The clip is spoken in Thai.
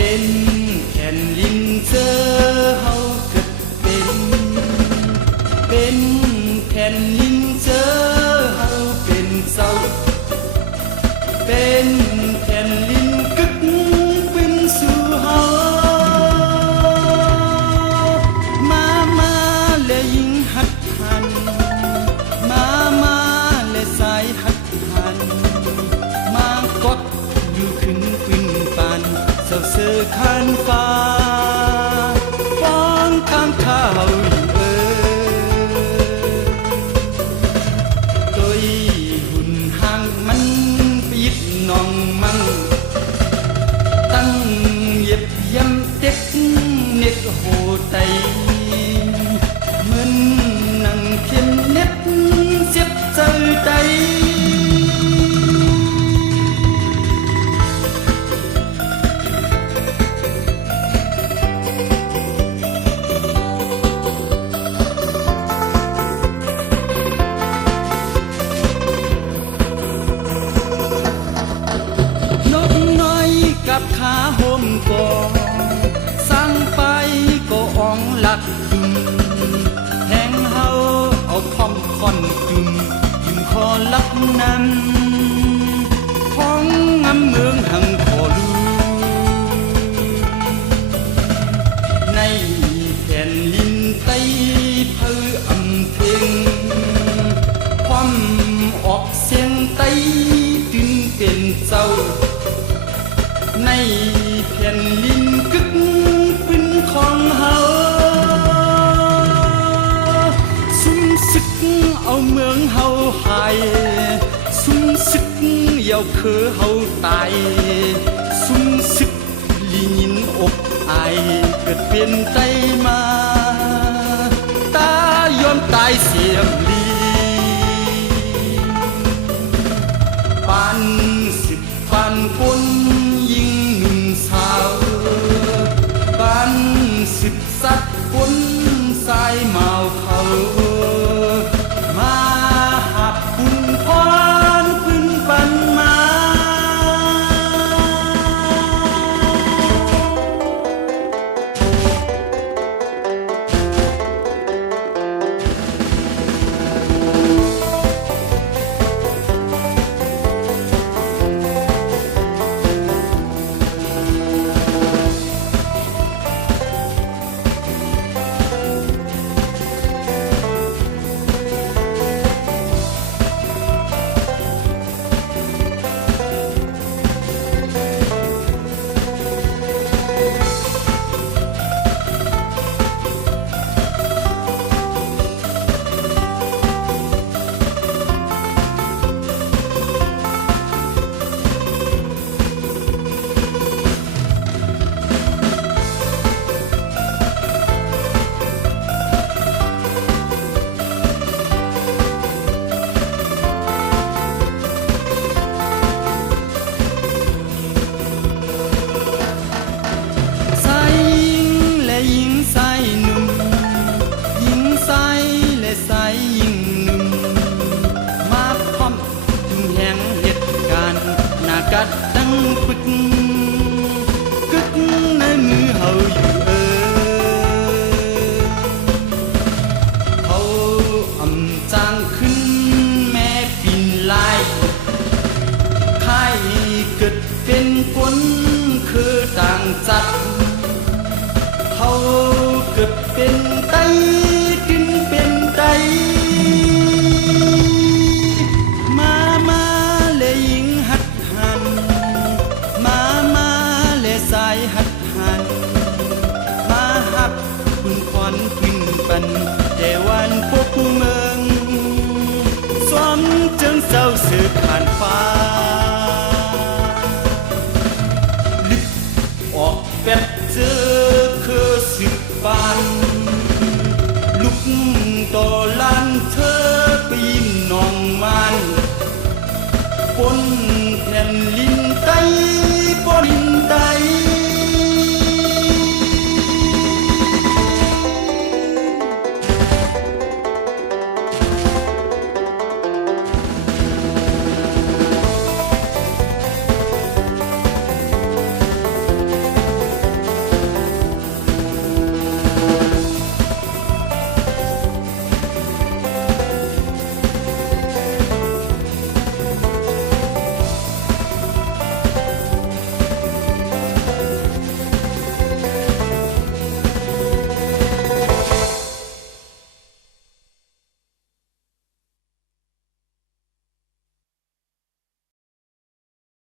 เป็นแผ่นลินเจอเฮาเกิดเป็นแผ่นลินเจอเฮาเป็นเศร้าเป็นแผ่นลินกึกเป็นสู่เฮามาและยิงหัดหันมาและสายหัดหันมากดอยู่ขึ้นปืนปานเศร้าเสือคันฟ้าฟ้องข้างข้าวน้องมั่งตั้งเย็บยำเต็กเน็กโหไตเหมือนนั่งเข็มเน็บเสียบเจอใจกับขาโฮมก่อสร้างไปก็อ่องหลักจุ่มแทงเฮาเอาพร้อมคอนจุ่มยิ่งคอลักน้ำท้องงำเมืองหังขอลูในแผ่นลินไตเพื่ออำเพ็งความออกเสียงไตถึงเป็นเจ้าในแผ่นลินกึกเป็นของเฮาสุ่มศึกเอาเมืองเฮาหายสุ่มศึกเยาคือเฮาตายสุ่มศึกลิยินอกอายเกิดเป็นไตมาตายอมตายเสียมลีปานสิบปานคนบ้านสิบสัตว์คนสายเมาเขามาหับปุ่นพรพื้นปันมากัดตั้งปึกกึกในมือเฮาอยู่เขาอำจางขึ้นแม่ปินลายใครเกิดเป็นคนคือต่างจัดเขาเกิดเป็นไตกินเป็นไตหัดหันมาหับคุณควันขึ้นปันแต่วันพบเมืองสวมเจิงเศร้าสืบผ่านฟ้าลึกออกแบบเจอคือสืบปานลุก